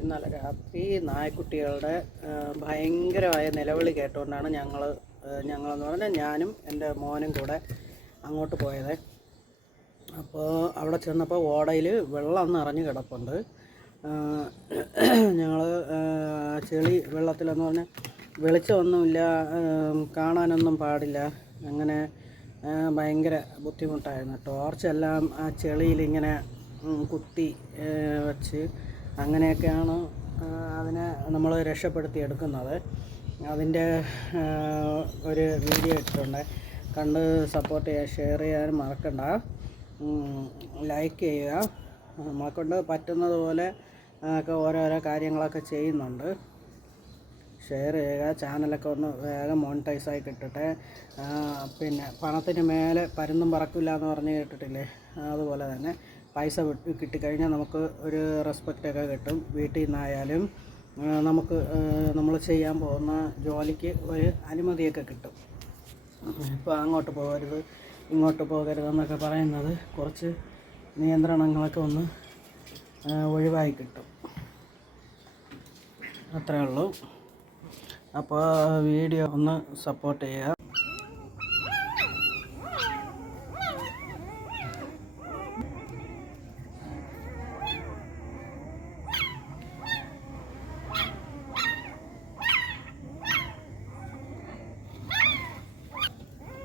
ഇന്നലെ രാത്രി നായ്ക്കുട്ടികളുടെ ഭയങ്കരമായ നിലവിളി കേട്ടുകൊണ്ടാണ് ഞങ്ങളെന്ന് പറഞ്ഞാൽ ഞാനും എൻ്റെ മോനും കൂടെ അങ്ങോട്ട് പോയത്. അപ്പോൾ അവിടെ ചെന്നപ്പോൾ ഓടയിൽ വെള്ളം നിറഞ്ഞ് കിടപ്പുണ്ട്. ഞങ്ങൾ ചെളി വെള്ളത്തിലെന്ന് പറഞ്ഞാൽ വെളിച്ചമൊന്നുമില്ല, കാണാനൊന്നും പാടില്ല. അങ്ങനെ ഭയങ്കര ബുദ്ധിമുട്ടായിരുന്നു. ടോർച്ചെല്ലാം ആ ചെളിയിലിങ്ങനെ കുത്തി വച്ച് അങ്ങനെയൊക്കെയാണ് അതിനെ നമ്മൾ രക്ഷപ്പെടുത്തി എടുക്കുന്നത്. അതിൻ്റെ ഒരു വീഡിയോ ഇട്ടിട്ടുണ്ട്, കണ്ട് സപ്പോർട്ട് ചെയ്യുക, ഷെയർ ചെയ്യാനും മറക്കണ്ട, ലൈക്ക് ചെയ്യുക. നമ്മളെക്കൊണ്ട് പറ്റുന്നത് പോലെ ഒക്കെ ഓരോരോ കാര്യങ്ങളൊക്കെ ചെയ്യുന്നുണ്ട്. ഷെയർ ചെയ്യുക, ചാനലൊക്കെ ഒന്ന് വേഗം മോണിറ്റൈസായി കിട്ടട്ടെ. പിന്നെ പണത്തിന് മേലെ പരുന്തും പറക്കില്ല എന്ന് പറഞ്ഞ് കേട്ടിട്ടില്ലേ, അതുപോലെ തന്നെ പൈസ കിട്ടിക്കഴിഞ്ഞാൽ നമുക്ക് ഒരു റെസ്പെക്റ്റൊക്കെ കിട്ടും. വീട്ടിൽ നിന്നായാലും നമുക്ക് നമ്മൾ ചെയ്യാൻ പോകുന്ന ജോലിക്ക് ഒരു അനുമതിയൊക്കെ കിട്ടും. ഇപ്പോൾ അങ്ങോട്ട് പോകരുത് ഇങ്ങോട്ട് പോകരുതെന്നൊക്കെ പറയുന്നത് കുറച്ച് നിയന്ത്രണങ്ങളൊക്കെ ഒന്ന് ഒഴിവായി കിട്ടും. അത്രയേ ഉള്ളൂ. അപ്പോൾ വീഡിയോ ഒന്ന് സപ്പോർട്ട് ചെയ്യുക.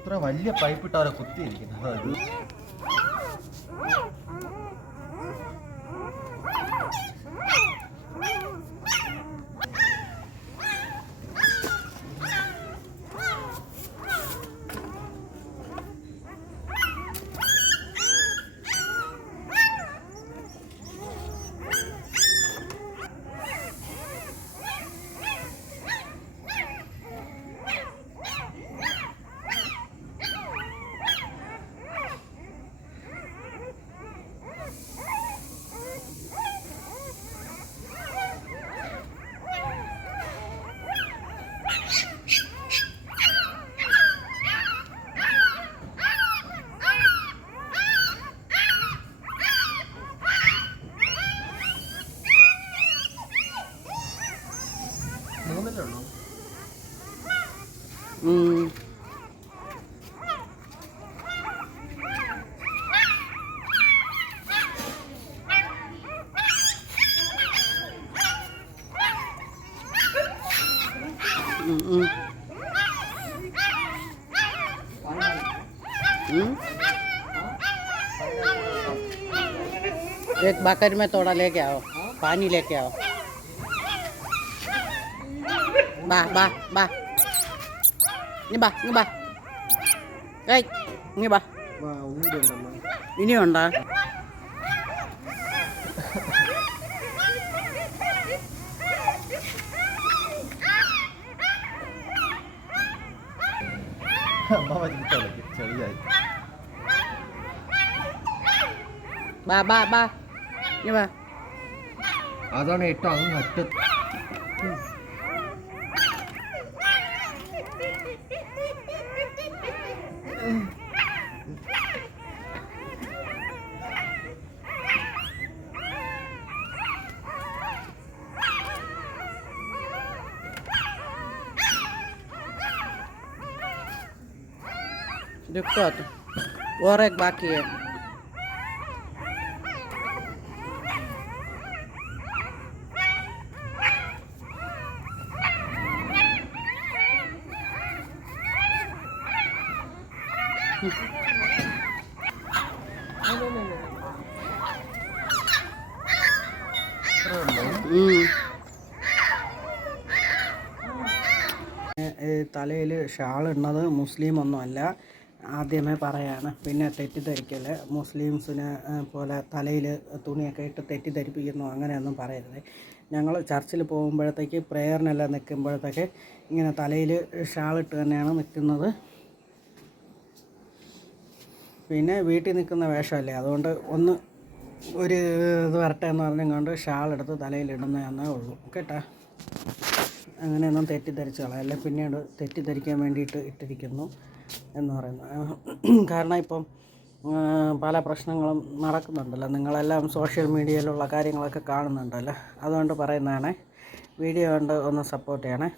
ഇത്ര വലിയ പൈപ്പിട്ട് അവരെ കുത്തിയിരിക്കുന്നത്. മൂന്നിലുള്ളൂ. एक बकेट में थोड़ा लेके आओ, पानी लेके आओ. Ba. Ini ba. Hey, ini ba. Ini onda. Ba. Ini ba. അതാണ് ഏറ്റവും അങ്ങ് അറ്റത്ത്. देखो तो और एक बाकी है. തലയിൽ ഷാൾ ഇടുന്നത് മുസ്ലിം ഒന്നുമല്ല, ആദ്യമേ പറയാണ്. പിന്നെ തെറ്റിദ്ധരിക്കൽ, മുസ്ലിംസിനെ പോലെ തലയിൽ തുണിയൊക്കെ ഇട്ട് തെറ്റിദ്ധരിപ്പിക്കുന്നു അങ്ങനെയൊന്നും പറയരുത്. ഞങ്ങൾ ചർച്ചിൽ പോകുമ്പോഴത്തേക്ക് പ്രേയറിനെല്ലാം നിൽക്കുമ്പോഴത്തേക്ക് ഇങ്ങനെ തലയിൽ ഷാളിട്ട് തന്നെയാണ് നിൽക്കുന്നത്. പിന്നെ വീട്ടിൽ നിൽക്കുന്ന വേഷമല്ലേ, അതുകൊണ്ട് ഒന്ന് ഒരു ഇത് വരട്ടെ എന്ന് പറഞ്ഞുകൊണ്ട് ഷാളെടുത്ത് തലയിലിടുന്നതെന്നേ ഉള്ളൂ കേട്ടോ. അങ്ങനെയൊന്നും തെറ്റിദ്ധരിച്ച് കളയല്ല, പിന്നീട് തെറ്റിദ്ധരിക്കാൻ വേണ്ടിയിട്ട് ഇട്ടിരിക്കുന്നു എന്ന് പറയുന്നത്. കാരണം ഇപ്പം പല പ്രശ്നങ്ങളും നടക്കുന്നുണ്ടല്ലോ. നിങ്ങളെല്ലാം സോഷ്യൽ മീഡിയയിലുള്ള കാര്യങ്ങളൊക്കെ കാണുന്നുണ്ടല്ലോ. അതുകൊണ്ട് പറയുന്നതാണ്. വീഡിയോ കൊണ്ട് ഒന്ന് സപ്പോർട്ട് ചെയ്യണേ.